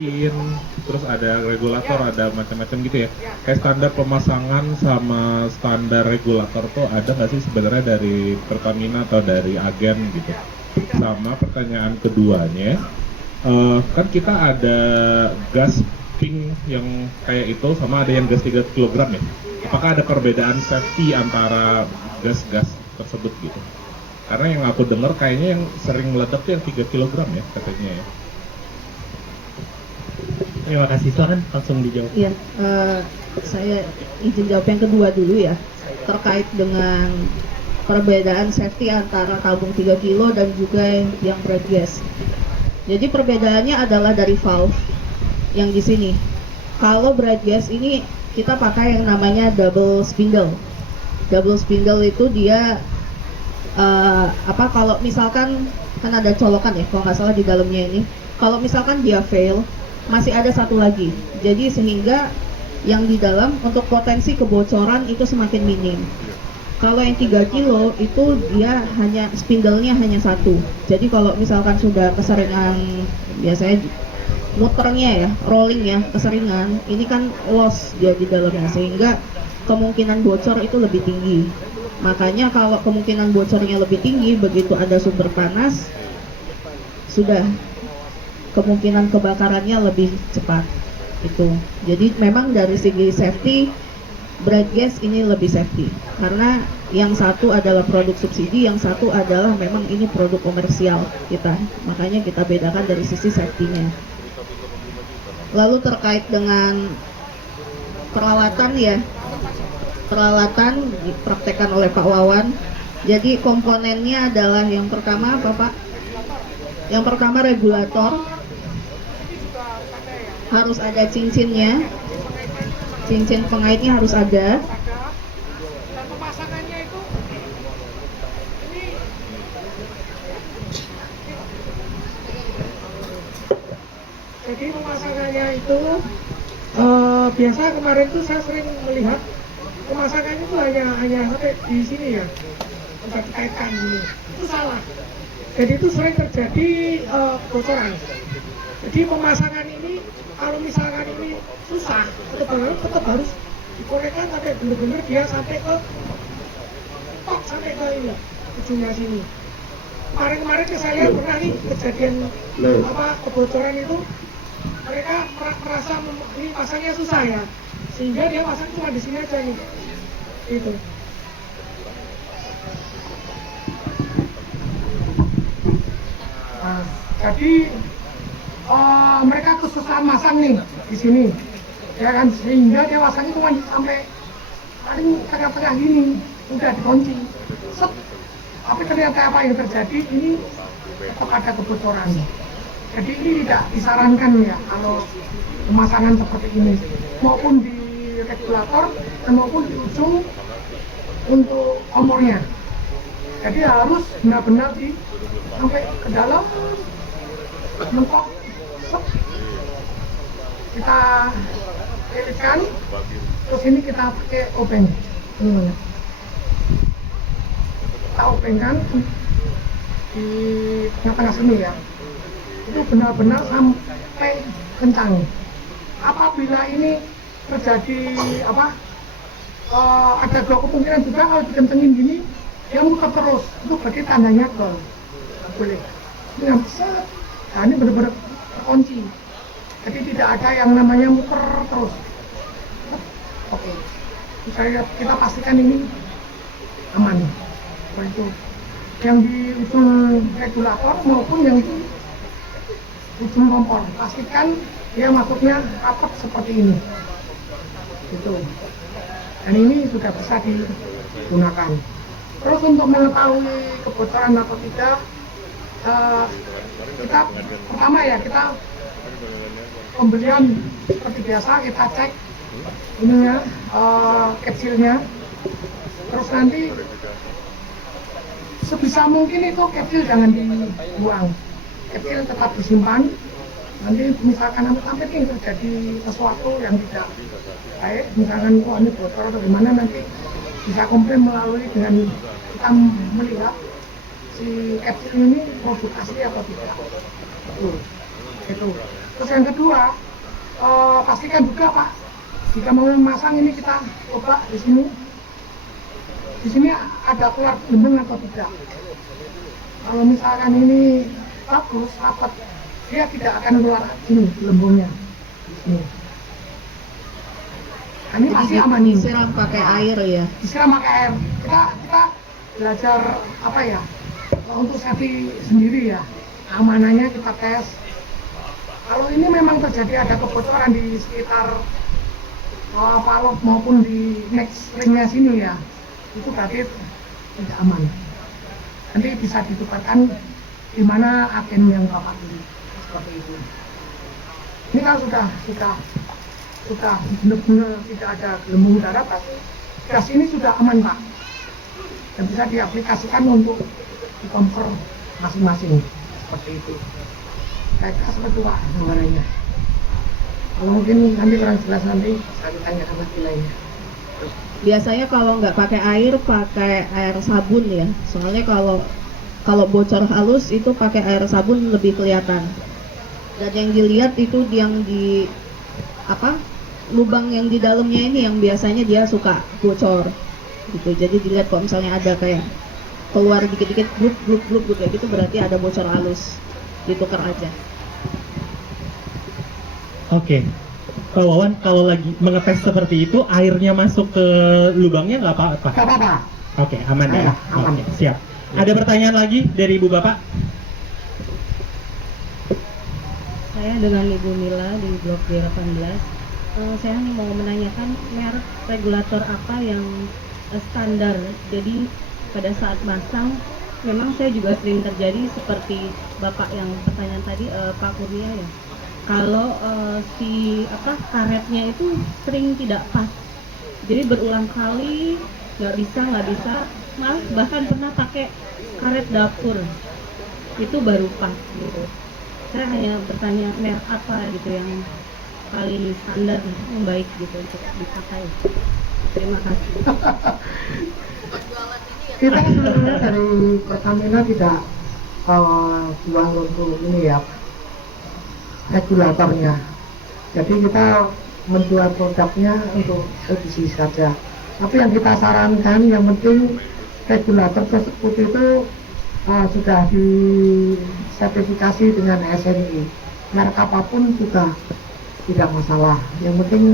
terus ada regulator, ada macam-macam gitu ya. Kayak standar pemasangan sama standar regulator tuh ada nggak sih sebenarnya dari Pertamina atau dari agen gitu? Sama pertanyaan keduanya, kan kita ada gas pink yang kayak itu sama ada yang gas 3 kg ya. Apakah ada perbedaan safety antara gas-gas tersebut gitu? Karena yang aku dengar kayaknya yang sering meledak tuh yang 3 kg ya katanya ya. Terima kasih, silakan langsung dijawab. Iya, saya izin jawab yang kedua dulu ya, terkait dengan perbedaan safety antara tabung 3 kilo dan juga yang bright gas. Jadi perbedaannya adalah dari valve yang di sini. Kalau bright gas ini kita pakai yang namanya double spindle. Double spindle itu dia kalau misalkan kan ada colokan ya, kalau nggak salah di dalamnya ini. Kalau misalkan dia fail, masih ada satu lagi. Jadi sehingga yang di dalam untuk potensi kebocoran itu semakin minim. Kalau yang 3 kilo itu dia hanya spindle-nya hanya satu. Jadi kalau misalkan sudah keseringan, biasanya muternya ya, rolling ya, keseringan, ini kan loss dia di dalamnya, sehingga kemungkinan bocor itu lebih tinggi. Makanya kalau kemungkinan bocornya lebih tinggi, begitu ada sumber panas, sudah kemungkinan kebakarannya lebih cepat itu. Jadi memang dari segi safety, bright gas ini lebih safety karena yang satu adalah produk subsidi, yang satu adalah memang ini produk komersial kita. Makanya kita bedakan dari sisi safety-nya. Lalu terkait dengan peralatan ya, peralatan dipraktekkan oleh Pak Wawan. Jadi komponennya adalah yang pertama apa Pak? Yang pertama regulator, harus ada cincinnya, cincin pengaitnya harus ada. Dan pemasangannya itu ini jadi pemasangannya itu biasa kemarin tuh saya sering melihat pemasangannya itu hanya sampai di sini ya, bisa dikaitkan gini. Itu salah. Jadi itu sering terjadi kebocoran. Jadi pemasangan ini kalau misalkan ini susah, tetap harus dikorekkan sampai benar-benar dia sampai ke top, sampai ke ini ujungnya sini. Kemarin saya lihat pernah nih kejadian kebocoran itu, mereka merasa ini pasangnya susah ya, sehingga dia pasang cuma di sini aja nih, itu. Nah, jadi mereka kesusahan masang nih di sini, ya kan, sehingga dia pasangnya cuma sampai paling tengah-tengah gini, udah dikunci. Set. Tapi ternyata apa yang terjadi ini tetap ada kebocoran. Jadi ini tidak disarankan ya kalau pemasangan seperti ini, maupun di regulator dan maupun di ujung untuk kompornya. Jadi harus benar-benar sampai ke dalam mentok. Kita lilitkan, terus ini kita pakai obeng. Kita obengkan di tengah-tengah sini ya. Itu benar-benar sampai kencang. Apabila ini terjadi ada dua kemungkinan juga, kalau dikencengin gini dia muter terus, itu berarti tandanya gol. Nggak boleh. Ini nggak bisa. Nah ini benar-benar terkunci. Jadi tidak ada yang namanya muter terus. Oke. Kita pastikan ini aman. Seperti itu. Yang di ujung regulator maupun yang di ujung kompor, pastikan dia masuknya rapat seperti ini. Gitu. Dan ini sudah bisa digunakan. Terus untuk mengetahui kebocoran atau tidak, kita pertama ya kita pembelian seperti biasa kita cek ininya, kapsilnya. Terus nanti sebisa mungkin itu kapsil jangan dibuang, kapsil tetap disimpan. Nanti misalkan sampai ini terjadi sesuatu yang tidak baik, misalkan ini bocor atau gimana, nanti bisa komplain melalui dengan kita melihat si kapsil ini produk asli atau tidak. Itu. Terus yang kedua, pastikan juga Pak, jika mau memasang ini kita coba di sini. Di sini ada keluar gelembung atau tidak. Kalau misalkan ini bagus, rapat, dia tidak akan keluar ini gelembungnya. Di sini. Nah, ini pasti aman ini. Disiram pakai air ya. Disiram pakai air. Kita belajar apa ya? Untuk safety sendiri ya. Amanannya kita tes. Kalau ini memang terjadi ada kebocoran di sekitar valve maupun di next ringnya sini ya, itu berarti tidak aman. Nanti bisa ditukarkan di mana agen yang Bapak beli seperti itu. Ini kan sudah benar-benar tidak ada gelembung udara, pasti gas ini sudah aman Pak, dan bisa diaplikasikan untuk di kompor masing-masing seperti itu. Kayak seperti itu Pak gambarannya. Kalau mungkin nanti kurang jelas nanti bisa ditanyakan lagi lainnya. Biasanya kalau nggak pakai air sabun ya. Soalnya kalau bocor halus itu pakai air sabun lebih kelihatan. Dan yang dilihat itu yang di lubang yang di dalamnya ini yang biasanya dia suka bocor gitu. Jadi dilihat kalau misalnya ada kayak keluar dikit-dikit blub kayak gitu, berarti ada bocor halus. Ditukar aja. Oke. Pak Wawan, kalau lagi mengetes seperti itu, airnya masuk ke lubangnya nggak apa-apa? Gak apa-apa. Oke, aman ya? Aman. Oke, siap. Ada pertanyaan lagi dari Ibu Bapak? Saya dengan Ibu Mila di Blok D18. Saya hanya mau menanyakan merek regulator apa yang standar. Jadi pada saat masang, memang saya juga sering terjadi seperti Bapak yang pertanyaan tadi, Pak Kurnia ya. Kalau karetnya itu sering tidak pas. Jadi berulang kali nggak bisa, malah bahkan pernah pakai karet dapur itu baru pas gitu. Saya hanya bertanya merek apa gitu yang paling standar yang baik gitu untuk dipakai. Terima kasih. Kita sebenarnya dari Pertamina tidak jual untuk ini ya, regulatornya. Jadi kita menjual produknya untuk LPG saja. Tapi yang kita sarankan yang penting regulator tersebut itu sudah disertifikasi dengan SNI. Merek apapun juga tidak masalah. Yang penting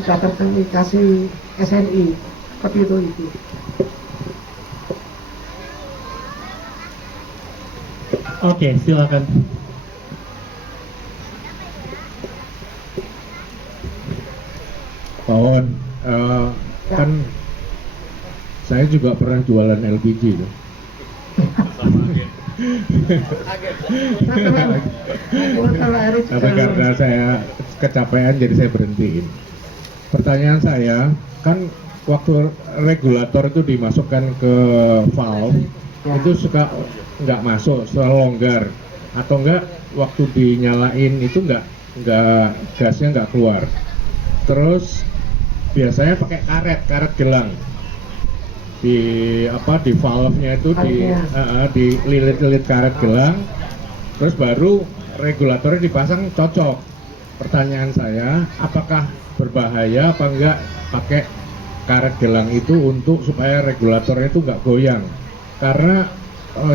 sudah tersertifikasi SNI. Seperti itu. Oke, silakan. Pak Wawan, kan saya juga pernah jualan LPG tuh. Tapi karena saya kecapean jadi saya berhentiin. Pertanyaan saya, kan waktu regulator itu dimasukkan ke valve, itu suka nggak masuk, selalu longgar, atau enggak waktu dinyalain itu nggak gasnya nggak keluar. Terus biasanya pakai karet gelang di valve-nya itu dililit karet gelang, terus baru regulatornya dipasang cocok. Pertanyaan saya, apakah berbahaya apa enggak pakai karet gelang itu untuk supaya regulatornya itu nggak goyang? Karena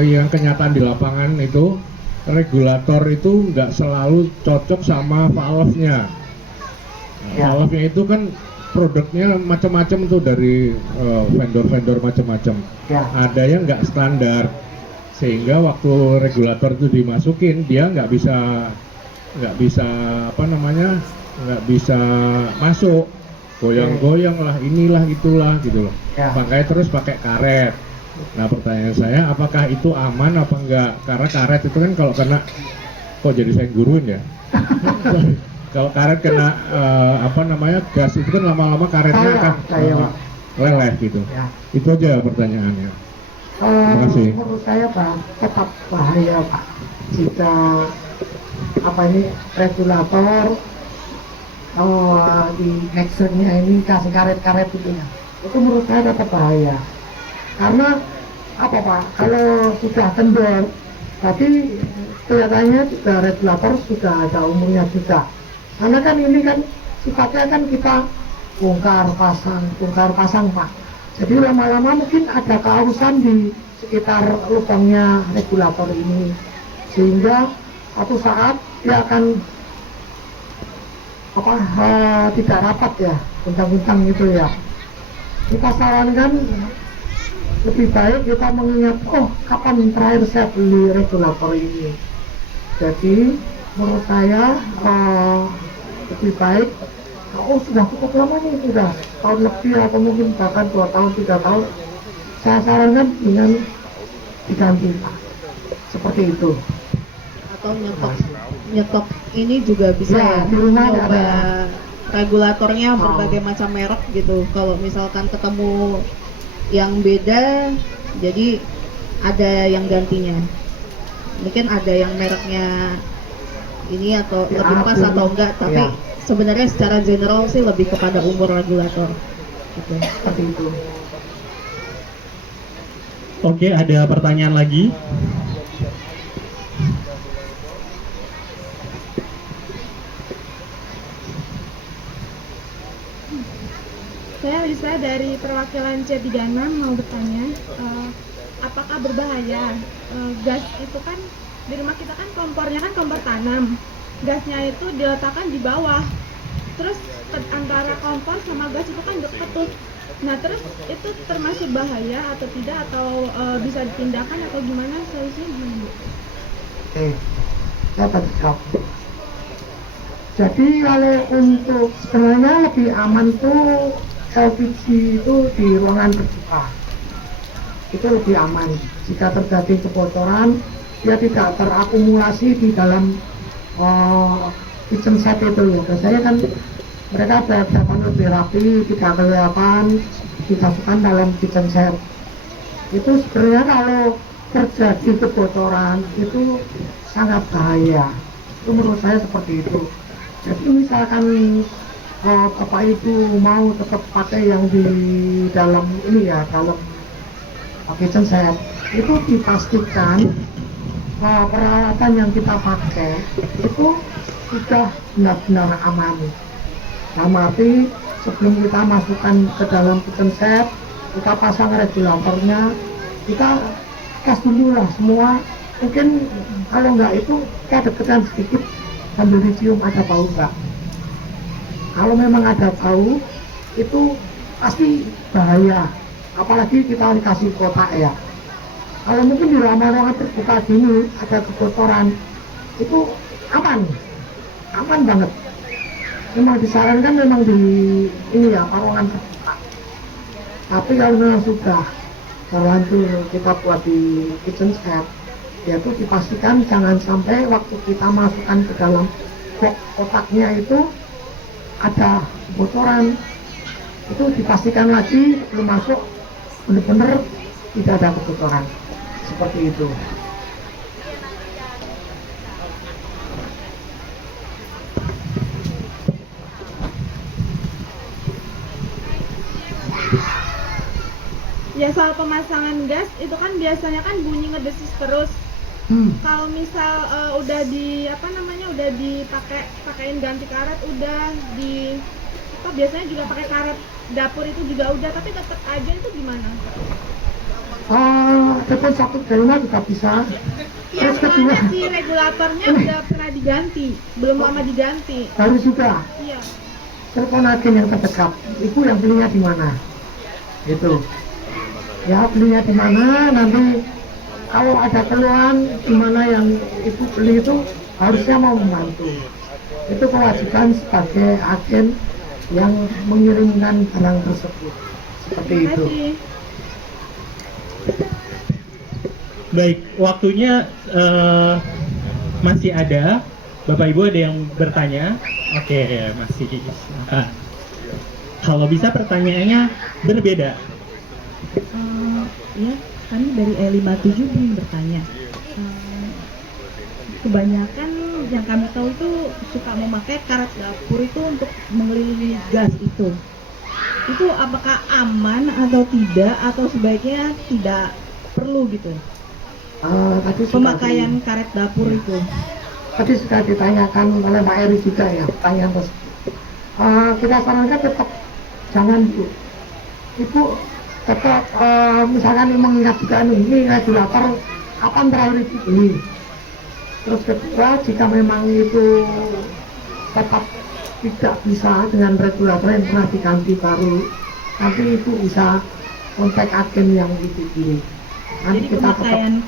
yang kenyataan di lapangan itu regulator itu nggak selalu cocok sama valve-nya. Valve-nya itu kan produknya macam-macam tuh dari vendor-vendor macam-macam. Ada yang nggak standar, sehingga waktu regulator itu dimasukin dia nggak bisa masuk, goyang-goyang lah, inilah itulah gitu loh. Makanya terus pakai karet. Nah pertanyaan saya, apakah itu aman apa enggak? Karena karet itu kan kalau kena, kok jadi saya guruin ya? Kalau karet kena gas itu kan lama-lama karetnya akan leleh gitu. Itu aja pertanyaannya. Terima kasih. Menurut saya Pak, tetap bahaya Pak. Jika regulator di nextnya ini kasih karet-karet gitu ya, itu menurut saya tetap bahaya. Karena Pak, kalau sudah kendor Tapi kelihatannya juga regulator sudah ada umurnya juga. Karena kan ini kan sifatnya kan kita bongkar pasang Pak. Jadi lama-lama mungkin ada keharusan di sekitar lubangnya regulator ini, sehingga suatu saat dia akan tidak rapat ya, bentang-bentang gitu ya. Kita sarankan lebih baik kita mengingat, kapan terakhir saya beli regulator ini. Jadi menurut saya lebih baik, sudah cukup lama nih, sudah tahun lebih atau mungkin bahkan 2 tahun 3 tahun, saya sarankan dengan diganti Pak, seperti itu. Atau nyetok ini juga bisa Ya, di rumah nyoba ada. regulatornya berbagai macam merek gitu. Kalau misalkan ketemu yang beda, jadi ada yang gantinya. Mungkin ada yang mereknya ini atau Ya, lebih pas atau enggak, tapi ya. sebenarnya secara general sih lebih kepada umur regulator gitu. Seperti itu. Oke, ada pertanyaan lagi? Saya Lisa dari perwakilan C36 mau bertanya, apakah berbahaya? Gas itu kan di rumah kita kan kompornya kan kompor tanam, gasnya itu diletakkan di bawah, terus antara kompor sama gas itu kan dekat tuh. Nah terus itu termasuk bahaya atau tidak, atau bisa dipindahkan atau gimana, solusinya gimana? Oke, dapat jawab. Jadi kalau untuk sebenarnya lebih aman tuh LPG itu di ruangan terbuka, itu lebih aman. Jika terjadi kebocoran, dia tidak terakumulasi di dalam kitchen set itu ya. Biasanya kan mereka persiapan lebih rapi, tidak kelihatan, dimasukkan dalam kitchen set. Itu sebenarnya kalau terjadi kebocoran itu sangat bahaya. Itu menurut saya seperti itu. Jadi misalkan Bapak Ibu mau tetap pakai yang di dalam ini ya, dalam kitchen set, itu dipastikan peralatan yang kita pakai itu sudah benar-benar aman. Dalam arti sebelum kita masukkan ke dalam kitchen set, kita pasang regulatornya, kita tes dulu lah semua. Mungkin kalau enggak itu kita deketan sedikit sambil dicium ada bau enggak. Kalau memang ada bau, itu pasti bahaya. Apalagi kita dikasih kotak ya. Kalau mungkin di ruangan terbuka gini ada kebocoran, itu aman banget. Memang disarankan memang di ini ya, ruangan terbuka. Tapi kalau memang sudah terlanjur kita buat di kitchen set, yaitu dipastikan jangan sampai waktu kita masukkan ke dalam box kotaknya itu ada kebocoran. Itu dipastikan lagi sebelum masuk benar-benar tidak ada kebocoran, seperti itu. Ya soal pemasangan gas itu kan biasanya kan bunyi ngedesis terus. Kalau misal udah udah pakein ganti karet, udah di biasanya juga pakai karet dapur itu juga udah, tapi tetap aja itu gimana? Telepon satu dari rumah juga bisa. Ya, Terus kedua, soalnya si regulatornya udah pernah diganti, belum lama diganti. baru juga Iya. telepon agen yang terdekat. Ibu yang belinya di mana? Itu. Ya belinya di mana, nanti kalau ada keluhan di mana yang ibu beli itu harusnya mau membantu. Itu kewajiban sebagai agen yang mengirimkan barang tersebut. Seperti Terima itu. kasih. Baik, waktunya masih ada. Bapak Ibu ada yang bertanya? Oke, masih. Kalau bisa pertanyaannya berbeda. Ya, kami dari E57 ingin bertanya. Kebanyakan yang kami tahu itu suka memakai karet dapur itu untuk mengelilingi gas itu. Itu apakah aman atau tidak, atau sebaiknya tidak perlu gitu? Tadi sudah Pemakaian karet dapur itu. tadi sudah ditanyakan oleh Pak Eri juga ya, pertanyaan tersebut. Kita sarankan tetap jangan Bu. Ibu tetap misalkan mengingat juga ini regulator kapan terakhir Ibu beli. Terus kedua, jika memang itu tetap tidak bisa dengan regulator yang pernah diganti baru, nanti Ibu bisa kontak agen yang Ibu beli. Nanti Jadi kita tetap pemakaian